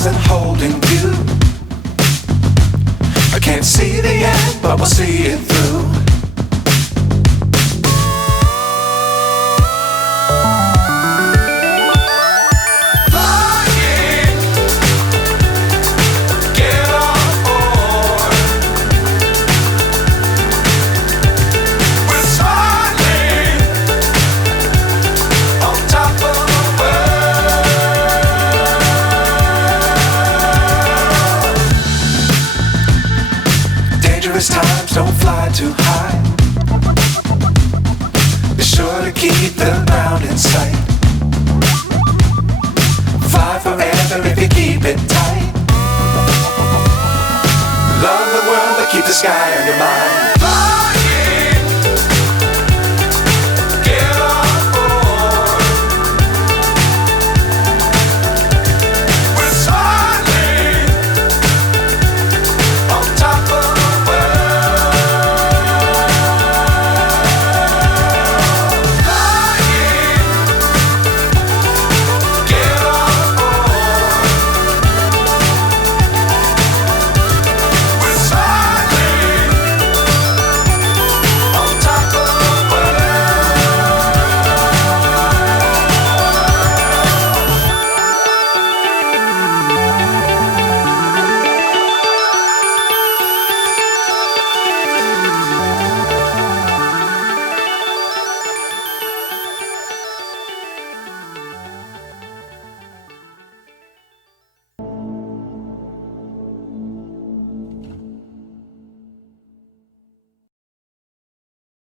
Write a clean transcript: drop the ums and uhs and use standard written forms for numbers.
stars and holding you. I can't see the end, but we'll see it through. Times don't fly too high. Be sure to keep the ground in sight. Fly forever if you keep it tight. Love the world but keep the sky on your mind.